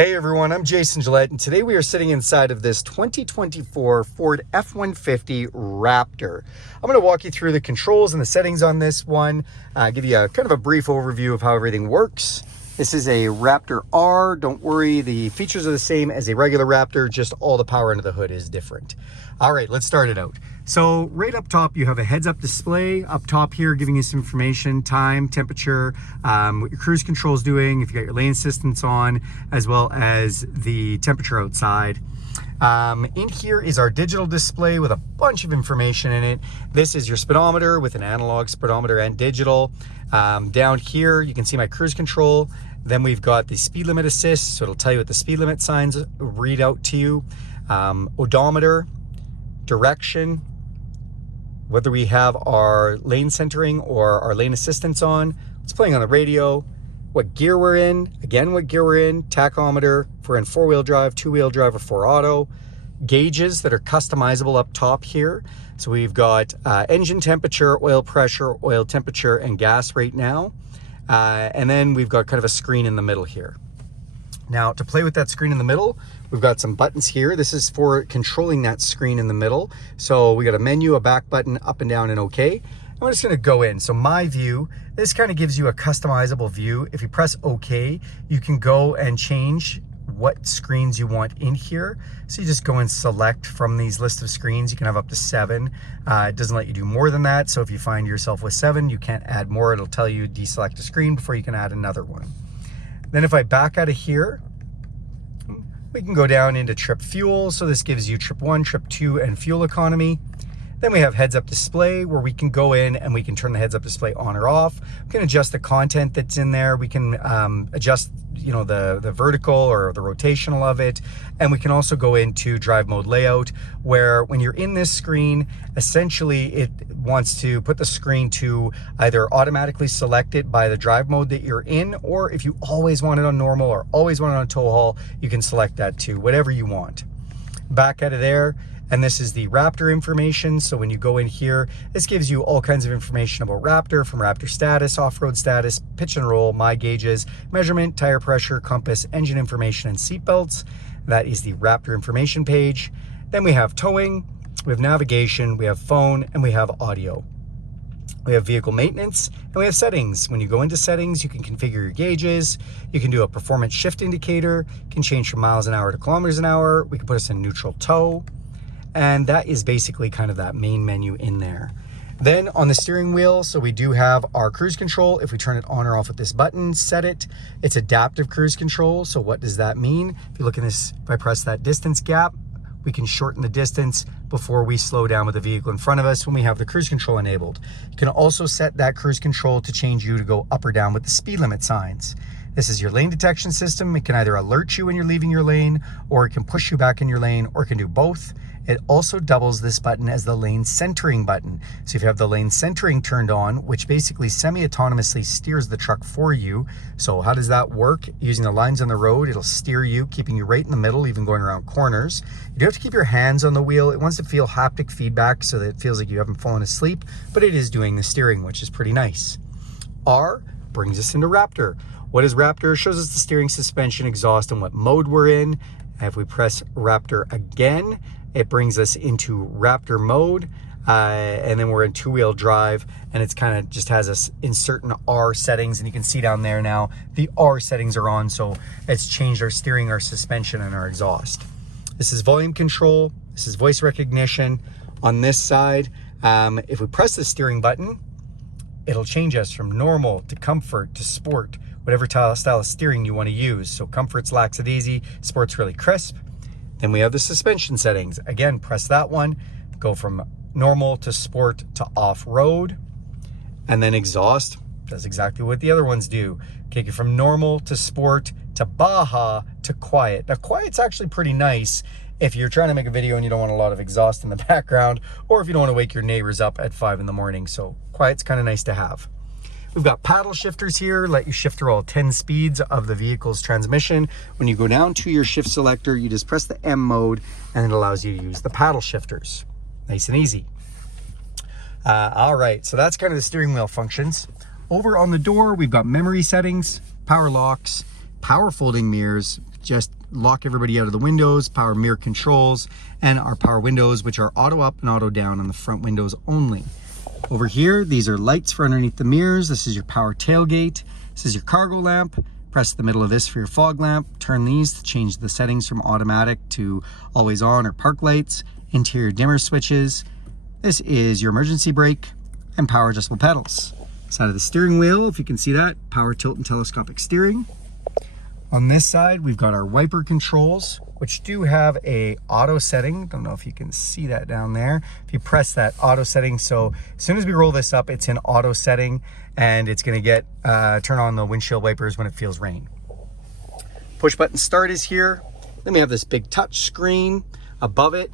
Hey everyone, I'm Jason Gillette, and today we are sitting inside of this 2024 Ford F-150 Raptor. I'm going to walk you through the controls and the settings on this one, give you a kind of a brief overview of how everything works. This is a Raptor R. Don't worry, the features are the same as a regular Raptor, just all the power under the hood is different. All right, let's start it out. So right up top, you have a heads-up display up top here, giving you some information, time, temperature, what your cruise control is doing, if you got your lane assistance on, as well as the temperature outside. In here is our digital display with a bunch of information in it. This is your speedometer with an analog speedometer and digital. Down here, you can see my cruise control. Then we've got the speed limit assist, so it'll tell you what the speed limit signs read out to you. Odometer, direction, whether we have our lane centering or our lane assistance on, what's playing on the radio, what gear we're in, again what gear we're in, tachometer, if we're in four-wheel drive, two-wheel drive, or 4-auto, gauges that are customizable up top here. So we've got engine temperature, oil pressure, oil temperature, and gas rate now. And then we've got kind of a screen in the middle here. Now, to play with that screen in the middle, we've got some buttons here. This is for controlling that screen in the middle. So we got a menu, a back button, up and down, and OK. And we're just going to go in. So my view, this kind of gives you a customizable view. If you press OK, you can go and change what screens you want in here. So you just go and select from these list of screens. You can have up to 7. It doesn't let you do more than that. So if you find yourself with 7, you can't add more. It'll tell you deselect a screen before you can add another one. Then if I back out of here, we can go down into trip fuel. So this gives you trip 1, trip 2, and fuel economy. Then we have heads-up display, where we can go in and we can turn the heads-up display on or off. We can adjust the content that's in there. We can adjust, you know, the vertical or the rotational of it. And we can also go into drive mode layout, where when you're in this screen, essentially it wants to put the screen to either automatically select it by the drive mode that you're in, or if you always want it on normal or always want it on tow haul, you can select that too, whatever you want. Back out of there. And this is the Raptor information. So when you go in here, this gives you all kinds of information about Raptor, from Raptor status, off-road status, pitch and roll, my gauges, measurement, tire pressure, compass, engine information, and seat belts. That is the Raptor information page. Then we have towing, we have navigation, we have phone, and we have audio. We have vehicle maintenance, and we have settings. When you go into settings, you can configure your gauges. You can do a performance shift indicator, you can change from miles an hour to kilometers an hour. We can put us in neutral tow. And that is basically kind of that main menu in there. Then on the steering wheel, so we do have our cruise control. If we turn it on or off with this button, set it, it's adaptive cruise control. So what does that mean? If you look at this, if I press that distance gap, we can shorten the distance before we slow down with the vehicle in front of us when we have the cruise control enabled. You can also set that cruise control to change you to go up or down with the speed limit signs. This is your lane detection system. It can either alert you when you're leaving your lane, or it can push you back in your lane, or it can do both. It also doubles this button as the lane centering button. So if you have the lane centering turned on, which basically semi-autonomously steers the truck for you. So how does that work? Using the lines on the road, it'll steer you, keeping you right in the middle, even going around corners. You do have to keep your hands on the wheel. It wants to feel haptic feedback so that it feels like you haven't fallen asleep, but it is doing the steering, which is pretty nice. R brings us into Raptor. What is Raptor? It shows us the steering, suspension, exhaust, and what mode we're in. If we press Raptor again, it brings us into Raptor mode, and then we're in two-wheel drive, and it's kind of just has us in certain R settings, and you can see down there now the R settings are on, so it's changed our steering, our suspension, and our exhaust. This is volume control. This is voice recognition. On this side, if we press the steering button, it'll change us from normal to comfort to sport, whatever style of steering you want to use. So comfort's lackadaisy, sport's really crisp. Then we have the suspension settings. Again, press that one, go from normal to sport to off-road. And then exhaust does exactly what the other ones do. Take you from normal to sport to Baja to quiet. Now, quiet's actually pretty nice if you're trying to make a video and you don't want a lot of exhaust in the background, or if you don't want to wake your neighbors up at 5 in the morning. So quiet's kind of nice to have. We've got paddle shifters here, let you shift through all 10 speeds of the vehicle's transmission. When you go down to your shift selector, you just press the M mode, and it allows you to use the paddle shifters. Nice and easy. All right, so that's kind of the steering wheel functions. Over on the door, we've got memory settings, power locks, power folding mirrors, just lock everybody out of the windows, power mirror controls, and our power windows, which are auto up and auto down on the front windows only. Over here, these are lights for underneath the mirrors. This is your power tailgate. This is your cargo lamp. Press the middle of this for your fog lamp. Turn these to change the settings from automatic to always on or park lights. Interior dimmer switches. This is your emergency brake and power adjustable pedals. Side of the steering wheel, if you can see that, power tilt and telescopic steering. On this side, we've got our wiper controls, which do have a auto setting. Don't know if you can see that down there. If you press that auto setting, so as soon as we roll this up, it's in auto setting, and it's gonna get turn on the windshield wipers when it feels rain. Push button start is here. Then we have this big touch screen above it.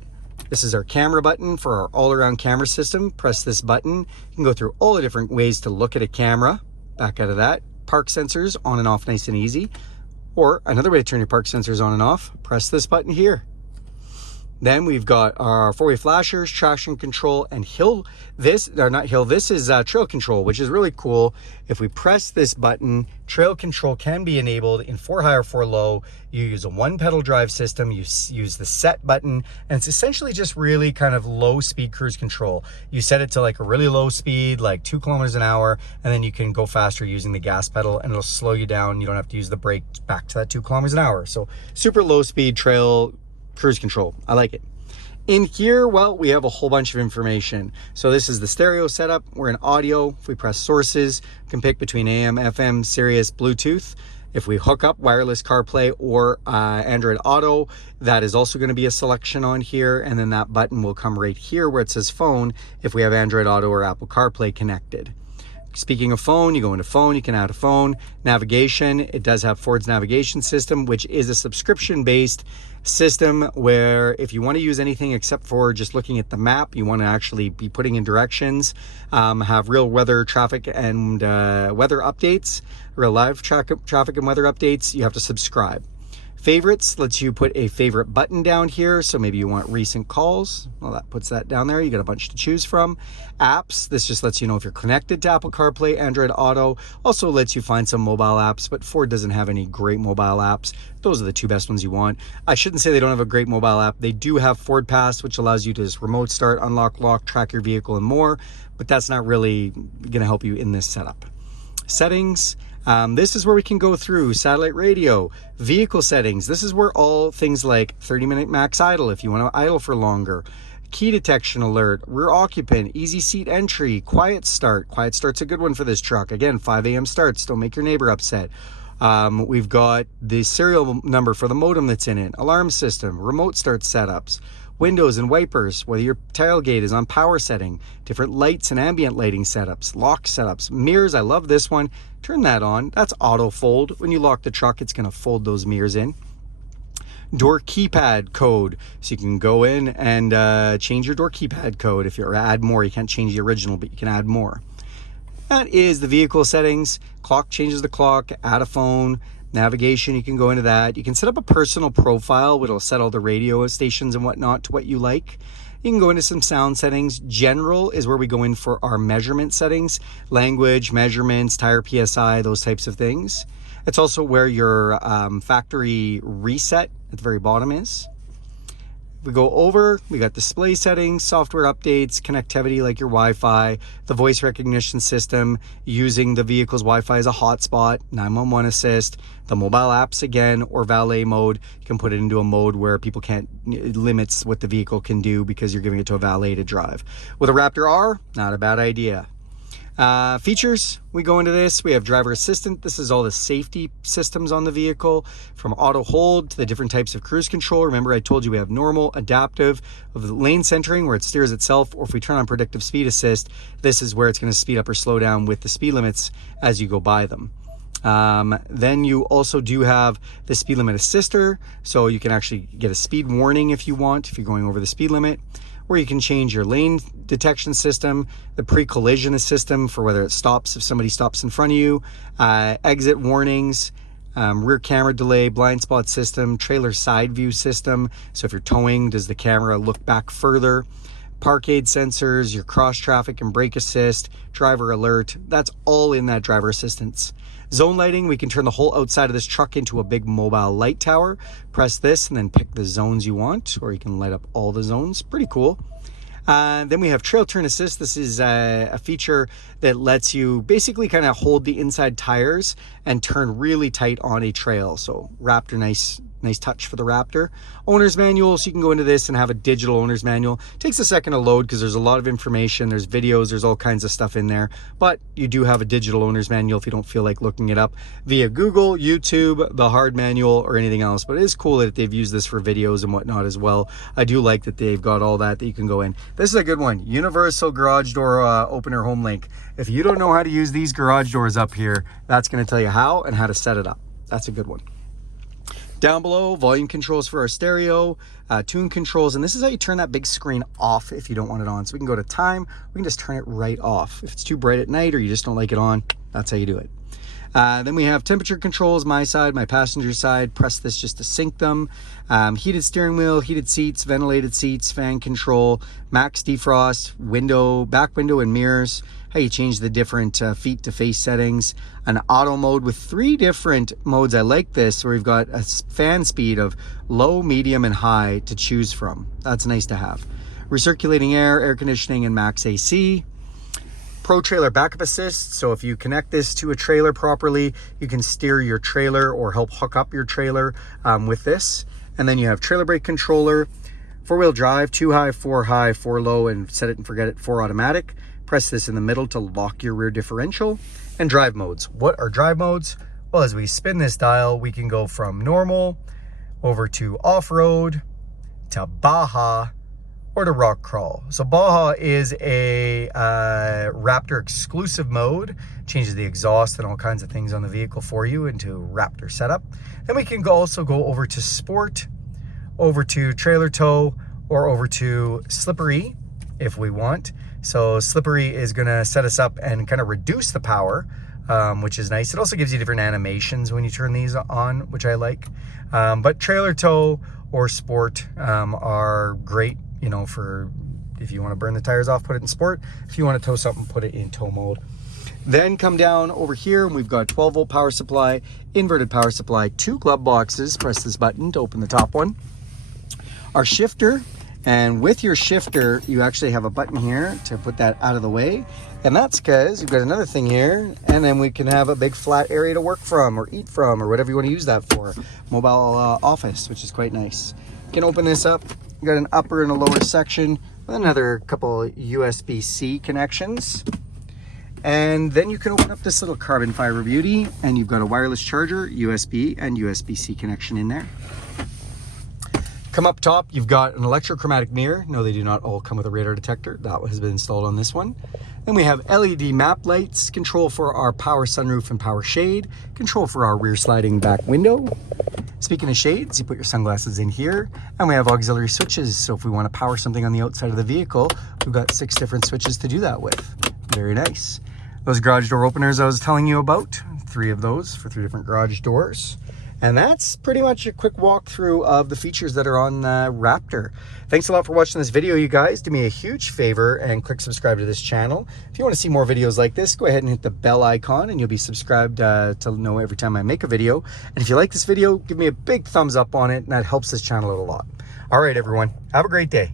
This is our camera button for our all-around camera system. Press this button. You can go through all the different ways to look at a camera. Back out of that. Park sensors on and off nice and easy. Or another way to turn your park sensors on and off, press this button here. Then we've got our four-way flashers, traction control, and this is trail control, which is really cool. If we press this button, trail control can be enabled in 4 high or 4 low. You use a 1-pedal drive system, you use the set button, and it's essentially just really kind of low speed cruise control. You set it to like a really low speed, like 2 kilometers an hour, and then you can go faster using the gas pedal, and it'll slow you down. You don't have to use the brake back to that 2 kilometers an hour. So super low speed trail cruise control. I like it. In here, well, we have a whole bunch of information. So this is the stereo setup. We're in audio. If we press sources, we can pick between AM, FM, Sirius, Bluetooth. If we hook up wireless CarPlay or Android Auto, that is also going to be a selection on here. And then that button will come right here where it says phone if we have Android Auto or Apple CarPlay connected. Speaking of phone, you go into phone, you can add a phone. Navigation, it does have Ford's navigation system, which is a subscription-based system where if you want to use anything except for just looking at the map, you want to actually be putting in directions, have real weather, traffic, and weather updates, real live traffic and weather updates, you have to subscribe. Favorites lets you put a favorite button down here. So maybe you want recent calls. Well, that puts that down there. You got a bunch to choose from. Apps, this just lets you know if you're connected to Apple CarPlay, Android Auto. Also lets you find some mobile apps, but Ford doesn't have any great mobile apps. Those are the 2 best ones you want. I shouldn't say they don't have a great mobile app. They do have Ford Pass, which allows you to just remote start, unlock, lock, track your vehicle and more, but that's not really gonna help you in this setup. Settings. This is where we can go through satellite radio, vehicle settings. This is where all things like 30-minute max idle, if you want to idle for longer, key detection alert, rear occupant, easy seat entry, quiet start. Quiet start's a good one for this truck. Again, 5 a.m. starts, don't make your neighbor upset. We've got the serial number for the modem that's in it, alarm system, remote start setups, windows and wipers, whether your tailgate is on power setting, different lights and ambient lighting setups, lock setups, mirrors. I love this one. Turn that on. That's auto fold. When you lock the truck, it's going to fold those mirrors in. Door keypad code. So you can go in and change your door keypad code. If you add more, you can't change the original, but you can add more. That is the vehicle settings. Clock changes the clock, add a phone. Navigation, you can go into that. You can set up a personal profile, which will set all the radio stations and whatnot to what you like. You can go into some sound settings. General is where we go in for our measurement settings, language, measurements, tire PSI, those types of things. It's also where your factory reset at the very bottom is. We go over, we got display settings, software updates, connectivity like your Wi-Fi, the voice recognition system, using the vehicle's Wi-Fi as a hotspot, 911 assist, the mobile apps again, or valet mode. You can put it into a mode where people can't, it limits what the vehicle can do because you're giving it to a valet to drive. With a Raptor R, not a bad idea. Features, we go into this. We have driver assistant. This is all the safety systems on the vehicle, from auto hold to the different types of cruise control. Remember, I told you we have normal, adaptive, of the lane centering where it steers itself, or if we turn on predictive speed assist, this is where it's going to speed up or slow down with the speed limits as you go by them. Then you also do have the speed limit assister, so you can actually get a speed warning if you want, if you're going over the speed limit. Or you can change your lane detection system, the pre-collision system for whether it stops if somebody stops in front of you, exit warnings, rear camera delay, blind spot system, trailer side view system. So if you're towing, does the camera look back further? Park aid sensors, your cross traffic and brake assist, driver alert. That's all in that driver assistance. Zone lighting, we can turn the whole outside of this truck into a big mobile light tower. Press this and then pick the zones you want, or you can light up all the zones. Pretty cool. Then we have Trail Turn Assist. This is a feature that lets you basically kind of hold the inside tires and turn really tight on a trail. So Raptor, nice touch for the Raptor. Owner's manual, so you can go into this and have a digital owner's manual. Takes a second to load because there's a lot of information, there's videos, there's all kinds of stuff in there, but you do have a digital owner's manual if you don't feel like looking it up via Google, YouTube, the hard manual, or anything else. But it is cool that they've used this for videos and whatnot as well. I do like that they've got all that you can go in. This is a good one, universal garage door opener home link. If you don't know how to use these garage doors up here, that's going to tell you how and how to set it up. That's a good one. Down below, volume controls for our stereo, tune controls, and this is how you turn that big screen off if you don't want it on. So we can go to time, we can just turn it right off. If it's too bright at night or you just don't like it on, that's how you do it. Then we have temperature controls, my side, my passenger side. Press this just to sync them. Heated steering wheel, heated seats, ventilated seats, fan control, max defrost, window, back window and mirrors. How you change the different feet to face settings. An auto mode with 3 different modes. I like this, where we've got a fan speed of low, medium, and high to choose from. That's nice to have. Recirculating air, air conditioning, and max AC. Pro Trailer Backup Assist, so if you connect this to a trailer properly, you can steer your trailer or help hook up your trailer with this. And then you have trailer brake controller, 4-wheel drive, 2 high, 4 high, 4 low, and set it and forget it, 4 automatic. Press this in the middle to lock your rear differential. And drive modes. What are drive modes? Well, as we spin this dial, we can go from normal over to off-road to Baja or to rock crawl. So Baja is a Raptor exclusive mode, changes the exhaust and all kinds of things on the vehicle for you into Raptor setup. Then we can also go over to sport, over to trailer tow, or over to slippery if we want. So slippery is gonna set us up and kind of reduce the power, which is nice. It also gives you different animations when you turn these on, which I like. But trailer tow or sport are great, you know, for if you want to burn the tires off, put it in sport. If you want to tow something, put it in tow mode. Then come down over here and we've got 12-volt power supply, inverted power supply, 2 glove boxes. Press this button to open the top one. Our shifter, and with your shifter, you actually have a button here to put that out of the way. And that's because you've got another thing here, and then we can have a big flat area to work from or eat from or whatever you want to use that for. Mobile office, which is quite nice. You can open this up. You got an upper and a lower section with another couple USB-C connections. And then you can open up this little carbon fiber beauty, and you've got a wireless charger, USB and USB-C connection in there. Come up top, you've got an electrochromatic mirror. No, they do not all come with a radar detector. That has been installed on this one. Then we have LED map lights, control for our power sunroof and power shade, control for our rear sliding back window. Speaking of shades, you put your sunglasses in here, and we have auxiliary switches. So if we want to power something on the outside of the vehicle, we've got 6 different switches to do that with. Very nice. Those garage door openers I was telling you about, 3 of those for 3 different garage doors. And that's pretty much a quick walkthrough of the features that are on the Raptor. Thanks a lot for watching this video, you guys. Do me a huge favor and click subscribe to this channel. If you want to see more videos like this, go ahead and hit the bell icon and you'll be subscribed to know every time I make a video. And if you like this video, give me a big thumbs up on it, and that helps this channel out a lot. All right, everyone, have a great day.